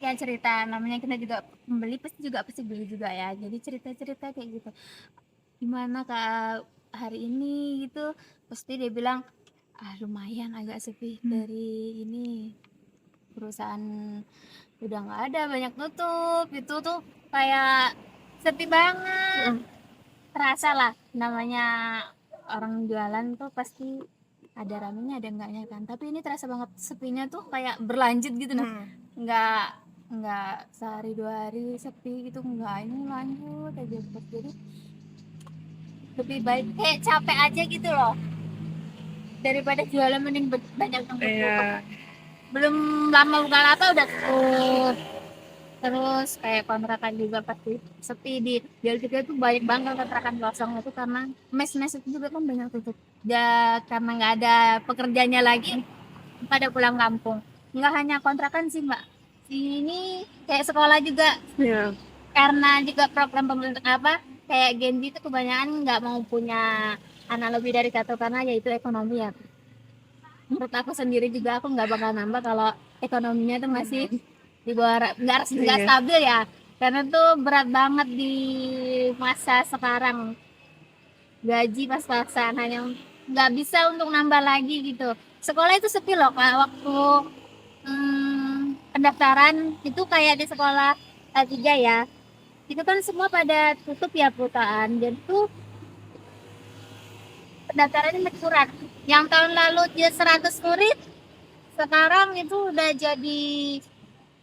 Ya cerita, namanya kita juga pembeli pasti beli juga ya. Jadi cerita-cerita kayak gitu. Gimana Kak hari ini gitu? Pasti dia bilang, ah lumayan agak sepi dari ini perusahaan udah nggak ada, banyak tutup. Itu tuh kayak sepi banget. Terasa lah namanya orang jualan tuh pasti ada ramenya ada enggaknya kan, tapi ini terasa banget sepinya tuh kayak berlanjut gitu nah. nggak nggak sehari dua hari sepi gitu, enggak, ini lanjut aja terus. Jadi lebih baik kayak capek aja gitu loh, daripada jualan mending banyak yang tutup. Iya. Belum lama buka lapak udah tutup, terus kayak kontrakan juga pasti sepi. Di LTK itu banyak banget kontrakan kosong itu karena mes-mes itu juga kan banyak tutup ya, karena nggak ada pekerjanya lagi pada pulang kampung. Nggak hanya kontrakan sih mbak, ini kayak sekolah juga, Iya. karena juga program pemerintah apa kayak Gen Z itu kebanyakan nggak mau punya anak lebih dari satu karena yaitu ekonomi ya. Menurut aku sendiri juga aku nggak bakal nambah kalau ekonominya tuh masih di bawah, nggak Iya. stabil ya, karena tuh berat banget di masa sekarang, gaji pas-pasan hanya nggak bisa untuk nambah lagi gitu. Sekolah itu sepi loh kak, waktu pendaftaran itu kayak di sekolah tiga ya, itu kan semua pada tutup ya perusahaan, jadi tuh pendaftarannya berkurang. Yang tahun lalu dia 100 murid, sekarang itu udah jadi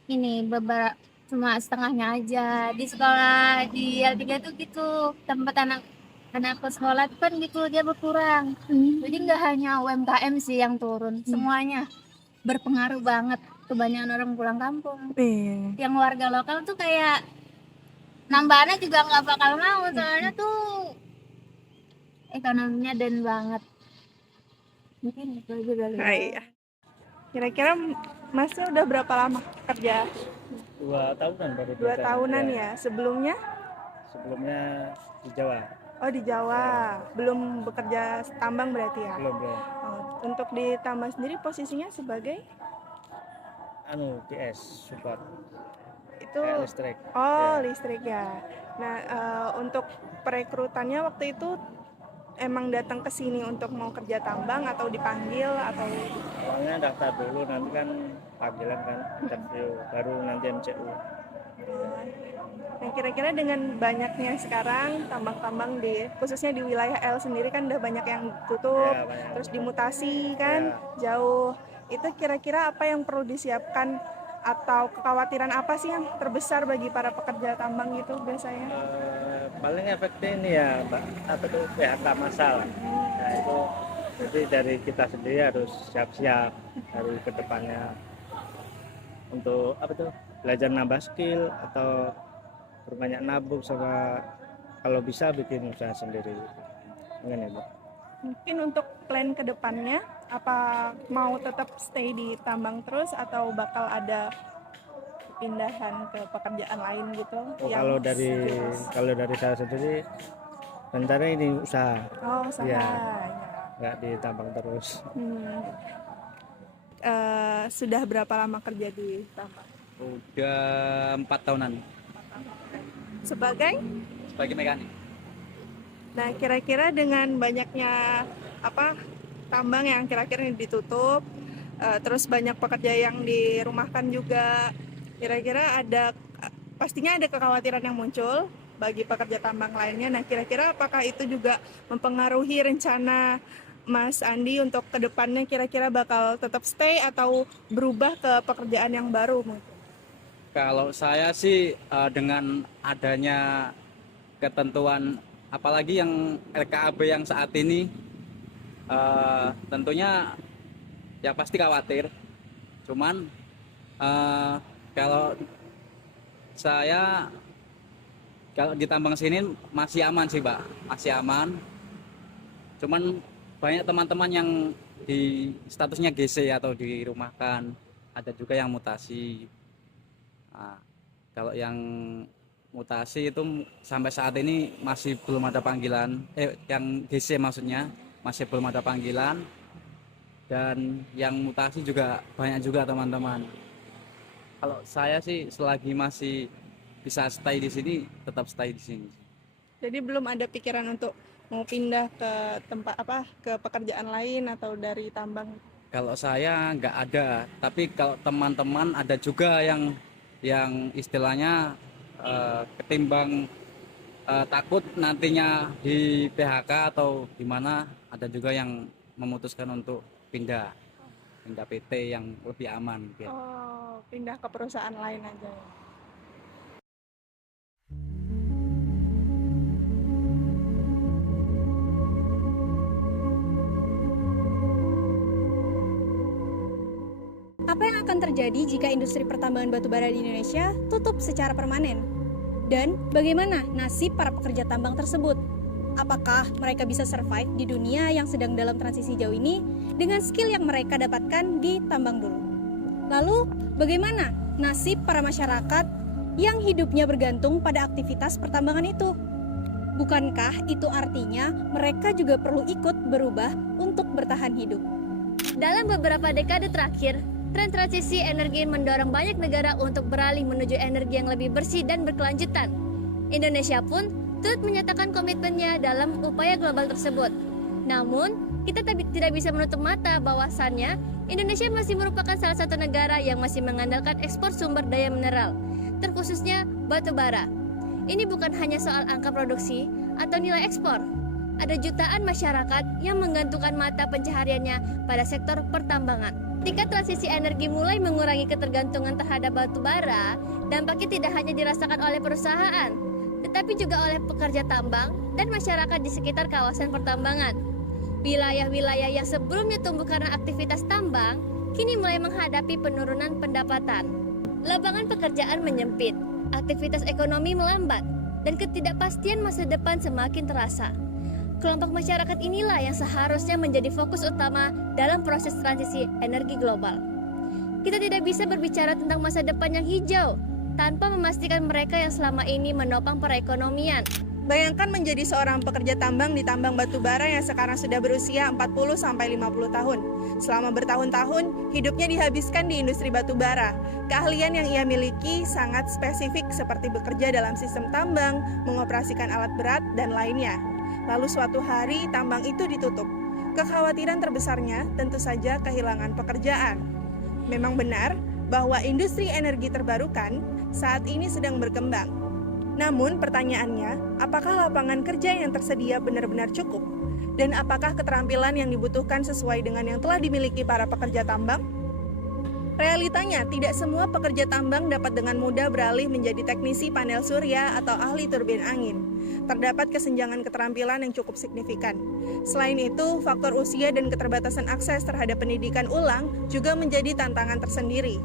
ini beberapa cuma setengahnya aja. Di sekolah di L3 tuh gitu, tempat anak anakku sekolah tuh kan gitu dia berkurang. Jadi nggak hanya UMKM sih yang turun, semuanya berpengaruh banget. Kebanyakan orang pulang kampung. Iya. Yang warga lokal tuh kayak nambahnya juga nggak bakal mau, soalnya tuh ekonominya down banget. Mungkin itu aja kali Ah, ya. iya. Kira-kira Masnya udah berapa lama kerja? 2 tahunan baru 2 tahunan ya. ya. Sebelumnya? Sebelumnya di Jawa. Oh di Jawa. Belum bekerja tambang berarti ya? Belum. Oh, untuk di tambang sendiri posisinya sebagai? PS support Itu kayak listrik. oh Ya. listrik ya. Nah untuk perekrutannya waktu itu emang datang ke sini untuk mau kerja tambang atau dipanggil atau? Awalnya daftar dulu, nanti kan panggilan kan interview, baru nanti MCU. Nah kira-kira dengan banyaknya sekarang tambang-tambang di khususnya di wilayah L sendiri kan udah banyak yang tutup, Ya banyak. terus dimutasi kan Ya. jauh. Itu kira-kira apa yang perlu disiapkan atau kekhawatiran apa sih yang terbesar bagi para pekerja tambang gitu biasanya? Paling efeknya ini ya Mbak, apa tuh PHK massal. Nah itu jadi dari kita sendiri harus siap-siap dari kedepannya untuk apa tuh belajar nambah skill atau berbanyak nabung, sama kalau bisa bikin usaha sendiri. Mungkin itu. Mungkin untuk plan ke depannya apa mau tetap stay di tambang terus atau bakal ada pindahan ke pekerjaan lain gitu yang Kalau dari saya sendiri rencana ini usaha. usaha Ya, ya. nggak ditambang terus. Sudah berapa lama kerja di tambang? Udah 4 tahunan Sebagai? sebagai mekanik. Nah, kira-kira dengan banyaknya tambang yang kira-kira ini ditutup, terus banyak pekerja yang dirumahkan juga, kira-kira pastinya ada kekhawatiran yang muncul bagi pekerja tambang lainnya. Nah, kira-kira apakah itu juga mempengaruhi rencana Mas Andi untuk kedepannya, kira-kira bakal tetap stay atau berubah ke pekerjaan yang baru mungkin? Kalau saya sih dengan adanya ketentuan apalagi yang LKAB yang saat ini tentunya ya pasti khawatir. Cuman kalau saya kalau di tambang sini masih aman sih, Pak. Masih aman. Cuman banyak teman-teman yang di statusnya GC atau dirumahkan, ada juga yang mutasi. Nah, kalau yang mutasi itu sampai saat ini masih belum ada panggilan, yang GC maksudnya masih belum ada panggilan, dan yang mutasi juga banyak juga teman-teman. Kalau saya sih selagi masih bisa stay di sini, tetap stay di sini. Jadi belum ada pikiran untuk mau pindah ke tempat ke pekerjaan lain atau dari tambang. Kalau saya nggak ada, tapi kalau teman-teman ada juga yang istilahnya ketimbang takut nantinya di PHK atau gimana, ada juga yang memutuskan untuk pindah PT yang lebih aman gitu. Oh, pindah ke perusahaan lain aja ya. Apa yang akan terjadi jika industri pertambangan batubara di Indonesia tutup secara permanen? Dan bagaimana nasib para pekerja tambang tersebut? Apakah mereka bisa survive di dunia yang sedang dalam transisi jauh ini dengan skill yang mereka dapatkan di tambang dulu? Lalu, bagaimana nasib para masyarakat yang hidupnya bergantung pada aktivitas pertambangan itu? Bukankah itu artinya mereka juga perlu ikut berubah untuk bertahan hidup? Dalam beberapa dekade terakhir, tren transisi energi mendorong banyak negara untuk beralih menuju energi yang lebih bersih dan berkelanjutan. Indonesia pun turut menyatakan komitmennya dalam upaya global tersebut. Namun, kita tidak bisa menutup mata bahwasannya Indonesia masih merupakan salah satu negara yang masih mengandalkan ekspor sumber daya mineral, terkhususnya batu bara. Ini bukan hanya soal angka produksi atau nilai ekspor. Ada jutaan masyarakat yang menggantungkan mata pencahariannya pada sektor pertambangan. Ketika transisi energi mulai mengurangi ketergantungan terhadap batu bara, dampaknya tidak hanya dirasakan oleh perusahaan, tetapi juga oleh pekerja tambang dan masyarakat di sekitar kawasan pertambangan. Wilayah-wilayah yang sebelumnya tumbuh karena aktivitas tambang, kini mulai menghadapi penurunan pendapatan. Lapangan pekerjaan menyempit, aktivitas ekonomi melambat, dan ketidakpastian masa depan semakin terasa. Kelompok masyarakat inilah yang seharusnya menjadi fokus utama dalam proses transisi energi global. Kita tidak bisa berbicara tentang masa depan yang hijau tanpa memastikan mereka yang selama ini menopang perekonomian. Bayangkan menjadi seorang pekerja tambang di tambang batu bara yang sekarang sudah berusia 40-50 tahun. Selama bertahun-tahun, hidupnya dihabiskan di industri batu bara. Keahlian yang ia miliki sangat spesifik seperti bekerja dalam sistem tambang, mengoperasikan alat berat, dan lainnya. Lalu suatu hari tambang itu ditutup. Kekhawatiran terbesarnya tentu saja kehilangan pekerjaan. Memang benar bahwa industri energi terbarukan saat ini sedang berkembang. Namun pertanyaannya, apakah lapangan kerja yang tersedia benar-benar cukup? Dan apakah keterampilan yang dibutuhkan sesuai dengan yang telah dimiliki para pekerja tambang? Realitanya, tidak semua pekerja tambang dapat dengan mudah beralih menjadi teknisi panel surya atau ahli turbin angin. Terdapat kesenjangan keterampilan yang cukup signifikan. Selain itu, faktor usia dan keterbatasan akses terhadap pendidikan ulang juga menjadi tantangan tersendiri.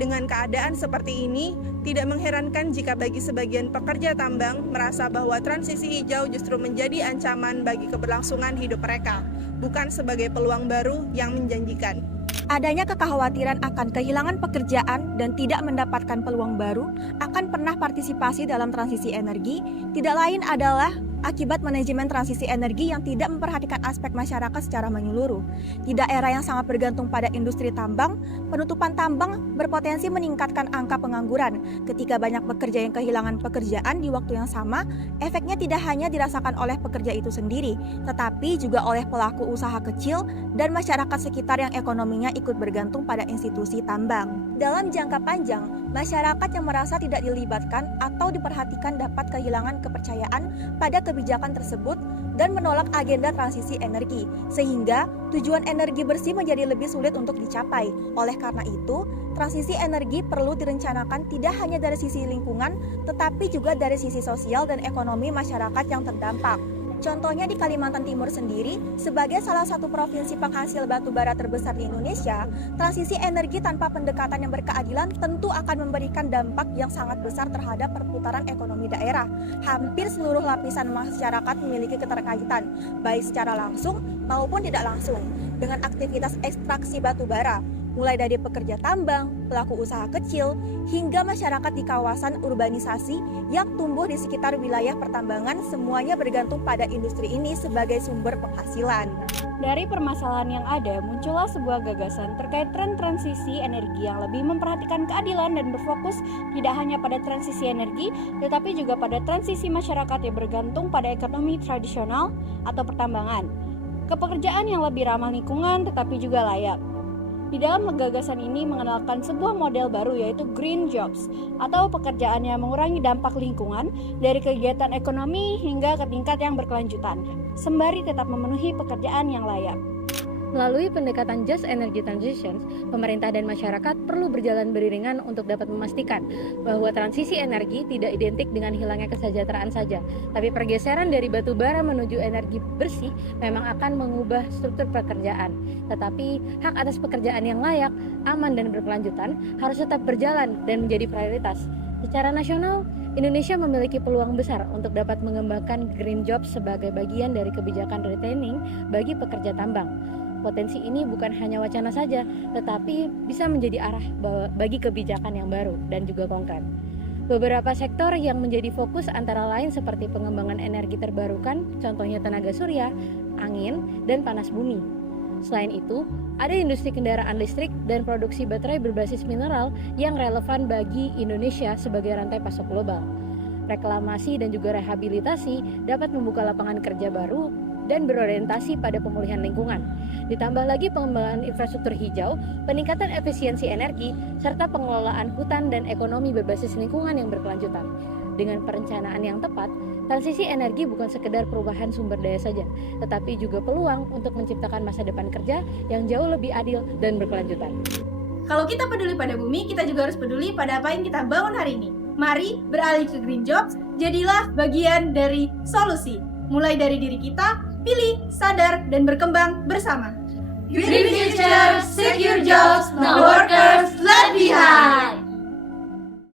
Dengan keadaan seperti ini, tidak mengherankan jika bagi sebagian pekerja tambang merasa bahwa transisi hijau justru menjadi ancaman bagi keberlangsungan hidup mereka, bukan sebagai peluang baru yang menjanjikan. Adanya kekhawatiran akan kehilangan pekerjaan dan tidak mendapatkan peluang baru akan pernah partisipasi dalam transisi energi, tidak lain adalah akibat manajemen transisi energi yang tidak memperhatikan aspek masyarakat secara menyeluruh. Di daerah yang sangat bergantung pada industri tambang, penutupan tambang berpotensi meningkatkan angka pengangguran. Ketika banyak pekerja yang kehilangan pekerjaan di waktu yang sama, efeknya tidak hanya dirasakan oleh pekerja itu sendiri, tetapi juga oleh pelaku usaha kecil dan masyarakat sekitar yang ekonominya ikut bergantung pada institusi tambang. Dalam jangka panjang, masyarakat yang merasa tidak dilibatkan atau diperhatikan dapat kehilangan kepercayaan pada kebijakan tersebut dan menolak agenda transisi energi, sehingga tujuan energi bersih menjadi lebih sulit untuk dicapai. Oleh karena itu, transisi energi perlu direncanakan tidak hanya dari sisi lingkungan, tetapi juga dari sisi sosial dan ekonomi masyarakat yang terdampak. Contohnya di Kalimantan Timur sendiri, sebagai salah satu provinsi penghasil batu bara terbesar di Indonesia, transisi energi tanpa pendekatan yang berkeadilan tentu akan memberikan dampak yang sangat besar terhadap perputaran ekonomi daerah. Hampir seluruh lapisan masyarakat memiliki keterkaitan, baik secara langsung maupun tidak langsung, dengan aktivitas ekstraksi batu bara, mulai dari pekerja tambang, pelaku usaha kecil, hingga masyarakat di kawasan urbanisasi yang tumbuh di sekitar wilayah pertambangan, semuanya bergantung pada industri ini sebagai sumber penghasilan. Dari permasalahan yang ada, muncullah sebuah gagasan terkait tren transisi energi yang lebih memperhatikan keadilan dan berfokus tidak hanya pada transisi energi, tetapi juga pada transisi masyarakat yang bergantung pada ekonomi tradisional atau pertambangan. Kepekerjaan yang lebih ramah lingkungan tetapi juga layak. Di dalam gagasan ini mengenalkan sebuah model baru yaitu green jobs atau pekerjaan yang mengurangi dampak lingkungan dari kegiatan ekonomi hingga ke tingkat yang berkelanjutan, sembari tetap memenuhi pekerjaan yang layak. Melalui pendekatan Just Energy Transitions, pemerintah dan masyarakat perlu berjalan beriringan untuk dapat memastikan bahwa transisi energi tidak identik dengan hilangnya kesejahteraan saja, tapi pergeseran dari batu bara menuju energi bersih memang akan mengubah struktur pekerjaan. Tetapi hak atas pekerjaan yang layak, aman dan berkelanjutan harus tetap berjalan dan menjadi prioritas. Secara nasional, Indonesia memiliki peluang besar untuk dapat mengembangkan green jobs sebagai bagian dari kebijakan retaining bagi pekerja tambang. Potensi ini bukan hanya wacana saja, tetapi bisa menjadi arah bagi kebijakan yang baru dan juga konkret. Beberapa sektor yang menjadi fokus antara lain seperti pengembangan energi terbarukan, contohnya tenaga surya, angin, dan panas bumi. Selain itu, ada industri kendaraan listrik dan produksi baterai berbasis mineral yang relevan bagi Indonesia sebagai rantai pasok global. Reklamasi dan juga rehabilitasi dapat membuka lapangan kerja baru dan berorientasi pada pemulihan lingkungan. Ditambah lagi pengembangan infrastruktur hijau, peningkatan efisiensi energi, serta pengelolaan hutan dan ekonomi berbasis lingkungan yang berkelanjutan. Dengan perencanaan yang tepat, transisi energi bukan sekedar perubahan sumber daya saja, tetapi juga peluang untuk menciptakan masa depan kerja yang jauh lebih adil dan berkelanjutan. Kalau kita peduli pada bumi, kita juga harus peduli pada apa yang kita bangun hari ini. Mari beralih ke green jobs, jadilah bagian dari solusi. Mulai dari diri kita, pilih, sadar, dan berkembang bersama. Green Future, Secure Job.